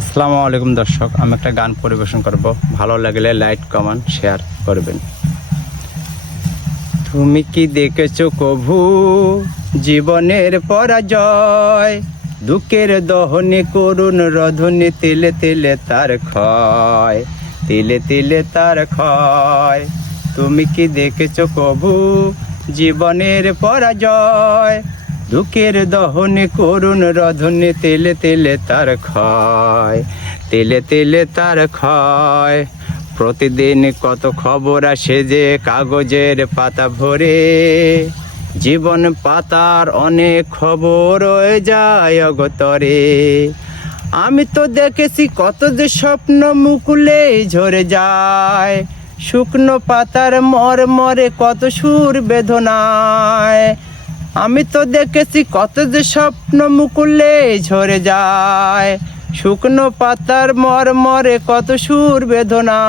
আসসালামু আলাইকুম দর্শক, আমি একটা গান পরিবেশন করব। ভালো লাগলে লাইক কমেন্ট শেয়ার করবেন। তুমি কি দেখেছো কভু জীবনের পরাজয়? দুঃখের দহনে করুণ রধনে তিলে তিলে তার ক্ষয়, তিলে তিলে তার ক্ষয়। তুমি কি দেখেছো কভু জীবনের পরাজয়? দুঃখের দহনে করুণ রধনে তিলে তিলে তার ক্ষয়, তিলে তিলে তার ক্ষয়। প্রতিদিন কত খবর আসে যে কাগজের পাতা ভরে, জীবন পাতার অনেক খবর রয়ে যায় অগতরে। আমি তো দেখেছি কত যে স্বপ্ন মুকুলে ঝরে যায়, শুকনো পাতার মরে কত সুর বেদনায়। আমি তো দেখেছি কত যে স্বপ্ন মুকুলে ঝরে যায়, শুকনো পাতার মরে কত সুর বেদনা।